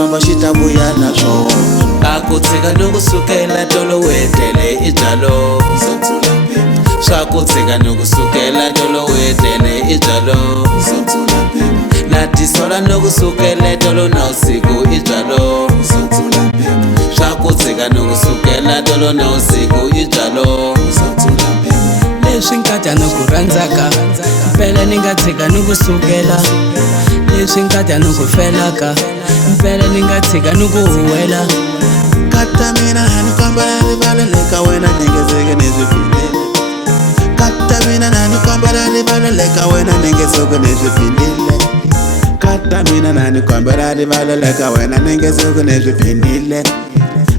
famba xi ta vuya na swona. A ku tshika ni kusukela tolovetele i byalo, swa ku tshika ni kusukela tolovetele i byalo, na tisola ni kusukela tolo na usiku i byalo, swa ku tshika ni kusukela tolo na usiku i byalo. Leswi nkatya ni ku rhandzaka mpela ni nga tshika ni kusukela, leswi nkatya ni ku felaka mpela ni nga tshika ni ku huwela. Kata mina hani kombela rivala le ka wena ni nge tshuki ni swi pfilile. Kata mina hani kombela rivala le ka wena ni nge tshuki ni swi pfilile. Kata mina hani kombela rivala le ka wena ni nge tshuki ni swi pfilile.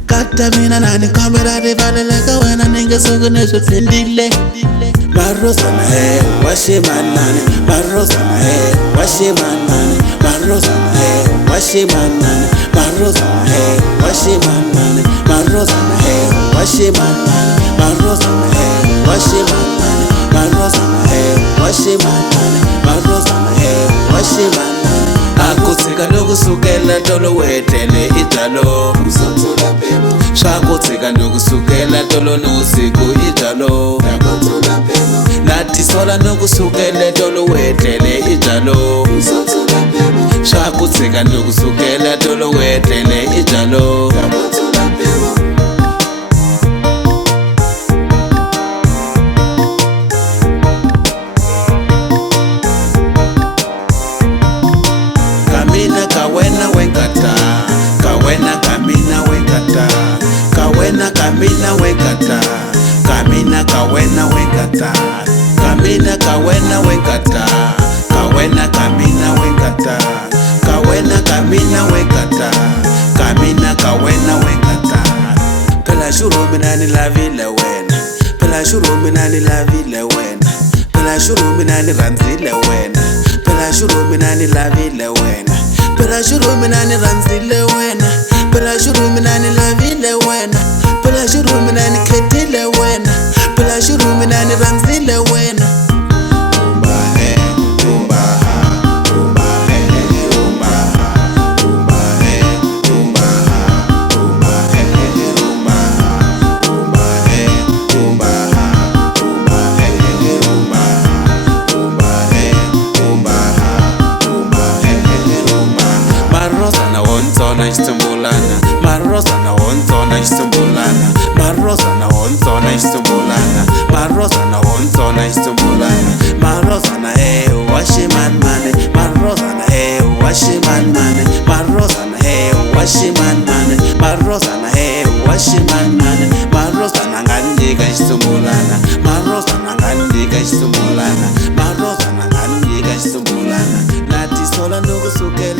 Kata mina hani kombela rivala le ka wena ni nge tshuki ni swi pfilile. Marosana he wa ximanani, Marosana he wa ximanani, Marosana he wa ximanani, Marosana he wa ximanani, Marosana he wa ximanani, Marosana he wa ximanani, Marosana he wa ximanani, Marosana he wa ximanani. A ku tshika ni kusukela tolovetele i byalo, swa ku tshika ni kusukela tolo ni usiku i byalo, na tisola ni kusukela tolovetele i byalo, swa ku tshika ni kusukela tolovetele i byalo. Kamina ka wena wenkata, ka wena kamina wenkata, ka wena kamina wenkata, kamina ka wena wenkata, kamina ka wena wenkata, ka wena kamina wenkata, ka wena kamina wenkata, kamina ka wena wenkata. Phela shuru mina ni lavile wena, phela shuru mina ni lavile wena, phela shuru mina ni rhandzile wena, phela shuru mina ni lavile wena, phela shuru mina ni rhandzile wena, phela shuru mina ni lavile wena, phela shuru mina ni khetile wena, phela shuru mina ni rhandzile wena. Rumba he, rumba ha, rumba he, rumba ha, rumba he, rumba ha, rumba he, rumba ha, rumba he, rumba ha, rumba he, rumba ha, rumba he, rumba ha, rumba he, rumba ha. Marosana wontsona xitumbulana, Marosana wontsona xitumbulana, Marosana wontsona xitumbulana, Marosana wontsona xitumbulana, Marosana he wa ximanimani, Marosana he wa ximanimani, Marosana he wa ximanimani, Marosana he wa ximanimani, Marosana nga nyika xitumbulana, Marosana nga nyika xitumbulana, Marosana nga nyika xitumbulana, na tisola ni kusukela